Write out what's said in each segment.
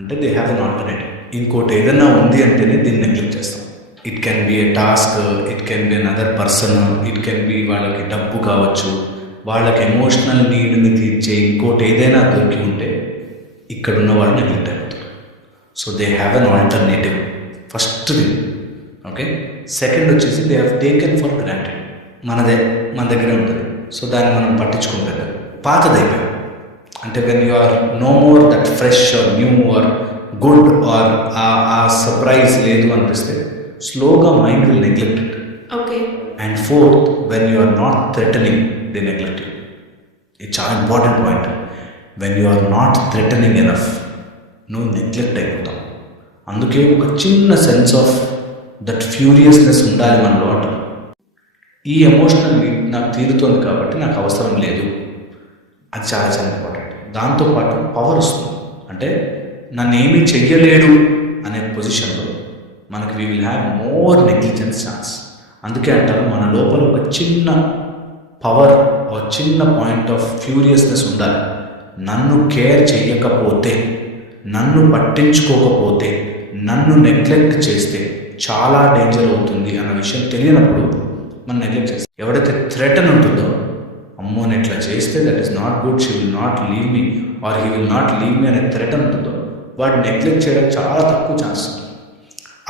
అంటే they have an alternative. ఇంకోటి ఏదైనా ఉంది అంటేనే దీన్ని నెగ్లెక్ట్ చేస్తాం. It can be a task, it can be another person, it can be వాళ్ళకి డబ్బు కావచ్చు, వాళ్ళకి ఎమోషనల్ నీడ్ని తీర్చే ఇంకోటి ఏదైనా దొరికి ఉంటే ఇక్కడున్న వాళ్ళు నెగ్లెక్ట్ అవుతారు. So they have an alternative first thing. Okay, second వచ్చేసి they have taken for granted. మన దగ్గరే ఉంటుంది, సో దాన్ని మనం పట్టించుకుంటారు. పాతదైపోయాం అంటే when you are no more that fresh or new or good or a surprise లేదు అనిపిస్తే స్లోగా mind will neglect it. Okay. And fourth, when you are not threatening they neglect it. ఇది చాలా important point. When you are not threatening enough నువ్వు neglect అయిపోతావు. అందుకే ఒక చిన్న సెన్స్ ఆఫ్ దట్ ఫ్యూరియస్నెస్ ఉండాలి మనలో. అంటారు ఈ ఎమోషనల్ నీడ్ నాకు తీరుతోంది కాబట్టి నాకు అవసరం లేదు, అది చాలా చాలా ఇంపార్టెంట్. దాంతోపాటు పవర్ వస్తుంది. అంటే నన్ను ఏమీ చెయ్యలేడు అనే పొజిషన్లో మనకి we will have more negligence chance. అందుకే అంటారు మన లోపల ఒక చిన్న పవర్, ఒక చిన్న పాయింట్ ఆఫ్ ఫ్యూరియస్నెస్ ఉండాలి. నన్ను కేర్ చెయ్యకపోతే, నన్ను పట్టించుకోకపోతే, నన్ను నెగ్లెక్ట్ చేస్తే చాలా డేంజర్ అవుతుంది అన్న విషయం తెలియనప్పుడు మనం నెగ్లెక్ట్ చేస్తాం. ఎవడైతే థ్రెటన్ ఉంటుందో, అమ్మో నేను ఇట్లా చేస్తే that is not good, she will not leave me or he will not leave me అనే థ్రెటన్ ఉంటుందో వాడు నెగ్లెక్ట్ చేయడానికి చాలా తక్కువ ఛాన్స్ ఉంది.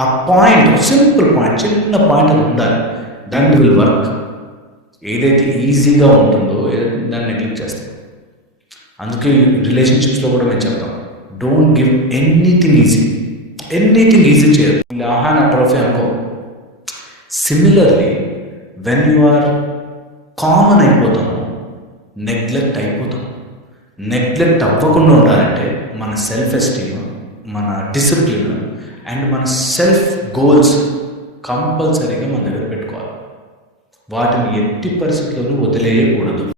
ఆ పాయింట్, సింపుల్ పాయింట్, చిన్న పాయింట్ అది ఉండాలి. That will work. ఏదైతే ఈజీగా ఉంటుందో దాన్ని నెగ్లెక్ట్ చేస్తాం. అందుకే రిలేషన్షిప్స్లో కూడా మేము చెప్తాం, don't give anything easy. Anything easy చేయదు. ఆహా నా ట్రోఫీ అనుకో. Similarly when you are common అయిపోతాము, నెగ్లెక్ట్ అయిపోతాం. నెగ్లెక్ట్ అవ్వకుండా ఉండాలంటే మన సెల్ఫ్ ఎస్టీమ్, మన డిసిప్లిన్ అండ్ మన సెల్ఫ్ గోల్స్ కంపల్సరీగా మన దగ్గర పెట్టుకోవాలి. వాటిని ఎట్టి పరిస్థితుల్లోనూ వదిలేయకూడదు.